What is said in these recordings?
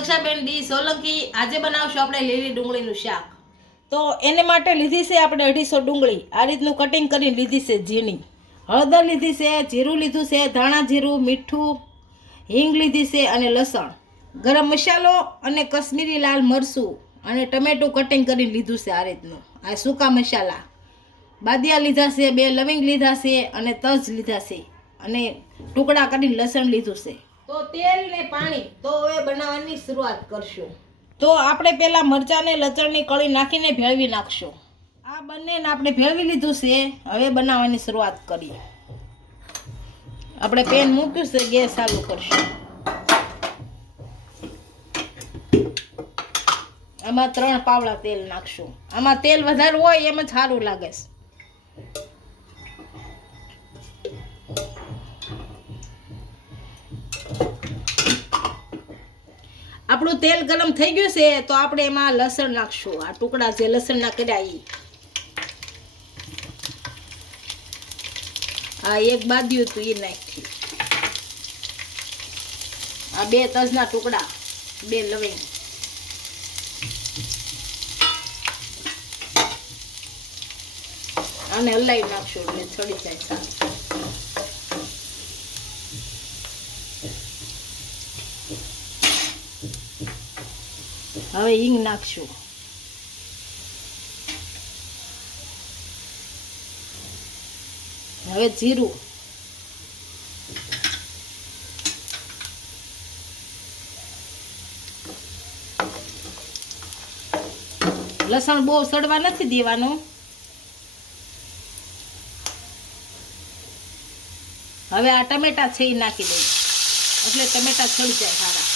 કક્ષાબેન D Solanki. આજે બનાવશું આપણે લીલી ડુંગળીનું શાક। તો એને માટે લીધી છે આપણે 250 ડુંગળી, આ રીતનું કટિંગ કરીને લીધી છે ઝીણી। હળદર લીધી છે, જીરું લીધું છે, ધાણા જીરું, મીઠું, હિંગ લીધી છે અને લસણ, ગરમ મસાલો અને કશ્મીરી લાલ મરચું અને ટમેટું કટિંગ કરીને લીધું છે આ રીતનું। આ સૂકા મસાલા, બાદિયા લીધા છે, 2 લવિંગ લીધા છે અને તજ લીધા છે અને ટુકડા કરીને લસણ લીધું છે। તો તેલ ને પાણી તો હવે બનાવવાની શરૂઆત કરશું। તો આપણે પહેલાં મરચાંને લસણની કળી નાખીને ભેળવી નાખશું। આ બંનેને આપણે ભેળવી લીધું છે, હવે બનાવવાની શરૂઆત કરીએ। આપણે પેન મૂક્યું છે, ગેસ ચાલુ કરશું। આમાં 3 પાવડા તેલ નાખશું। આમાં તેલ વધારે હોય એમ જ સારું લાગે છે। આપણું તેલ ગરમ થઈ ગયું છે તો આપણે એમાં લસણ નાખશું। આ ટુકડા જે લસણના કર્યા ઈ, આ એક બાદિયું હતું એ નાખ્યું, આ 2 તજના ટુકડા, 2 લવિંગ, આને હલાવી નાખશું એટલે છડી જાય સારું। હવે હિંગ નાખશું, હવે જીરું, લસણ બહુ સડવા નથી દેવાનું। હવે આ ટમેટા છે એ નાખી દઈએ એટલે ટમેટા સડી જાય સારા।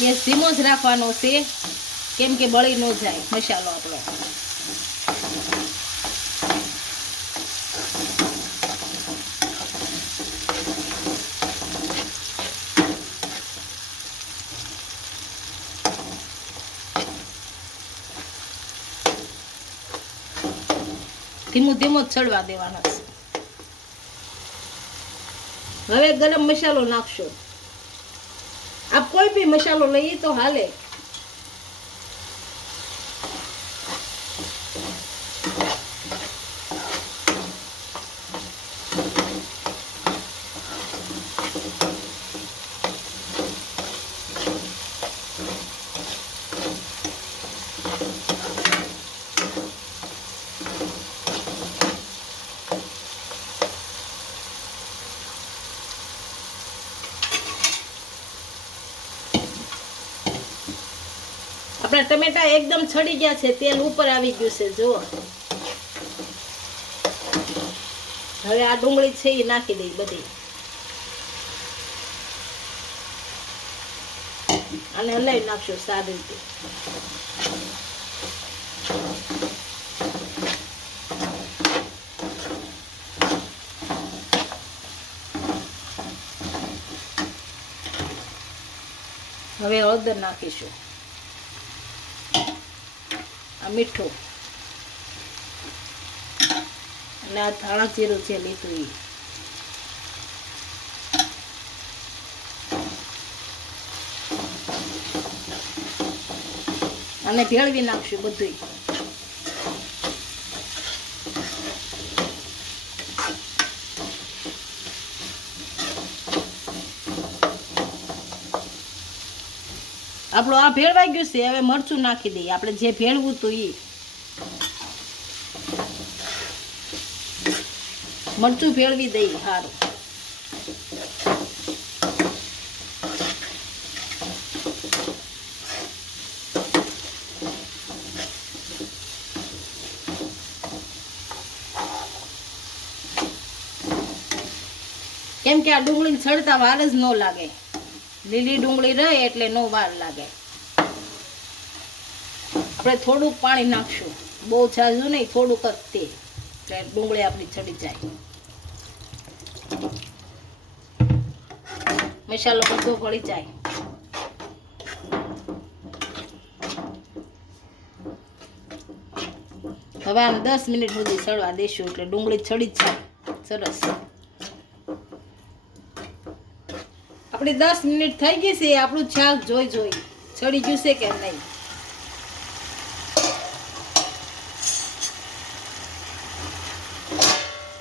ગેસ ધીમો જ રાખવાનો છે કેમ કે બળી ન જાય મસાલો આપણો। ધીમું ધીમું જ ચડવા દેવાનો છે। હવે ગરમ મસાલો નાખશો। આપ કોઈ બી મસાલો લઈએ તો હાલે। આપણા ટમેટા એકદમ છડી ગયા છે, તેલ ઉપર આવી ગયું છે જો। હવે આ ડુંગળી છે એ નાખી દઈ બધી, અને હલાવી નાખશું સારી રીતે। હવે હળદર નાખીશું, મીઠું અને આ ધાણા જીરું છે લીધું એ, અને ભેળવી નાખશું બધું। આપણું આ ભેળવાઈ ગયું છે, હવે મરચું નાખી દઈએ આપણે જે ભેળવું હતું એ। મરચું ભેળવી દઈએ સારું। કેમ કે આ ડુંગળી છડતા વાર જ ન લાગે, લીલી ડુંગળી રહે એટલે નો વાર લાગે। આપણે થોડુંક પાણી નાખશું, બહુ ઝાઝું નહીં, થોડુંક જ તેલ, એટલે ડુંગળી આપણી ચડી જાય। મસાલો બધો ભળી જાય। હવે આને 10 મિનિટ સુધી સળવા દેશું એટલે ડુંગળી છડી જ જાય સરસ. આપણી 10 મિનિટ થઈ ગઈ છે. આપણું શાક જોઈ છડી ગયું છે કે નહીં.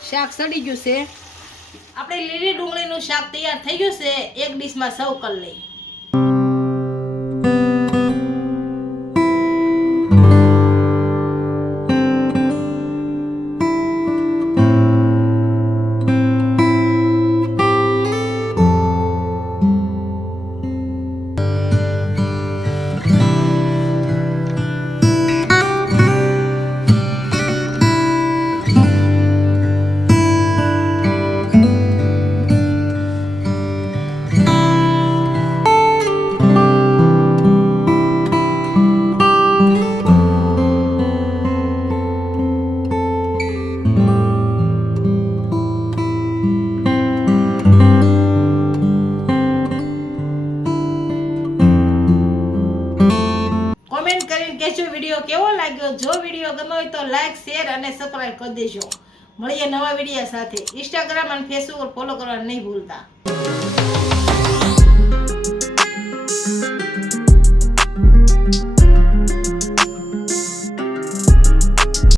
શાક સડી ગયું છે. આપણે લીલી ડુંગળીનું શાક તૈયાર થઈ ગયું છે. એક ડીશમાં સર્વ કરી લઈ. કોમેન્ટ કરીને કહેજો વિડીયો કેવો લાગ્યો. જો વિડીયો ગમ્યો હોય તો લાઈક શેર અને સબસ્ક્રાઇબ કરી દેજો. મળીએ નવા વિડીયો સાથે. ઇન્સ્ટાગ્રામ અને ફેસબુક પર ફોલો કરવા નહીં ભૂલતા.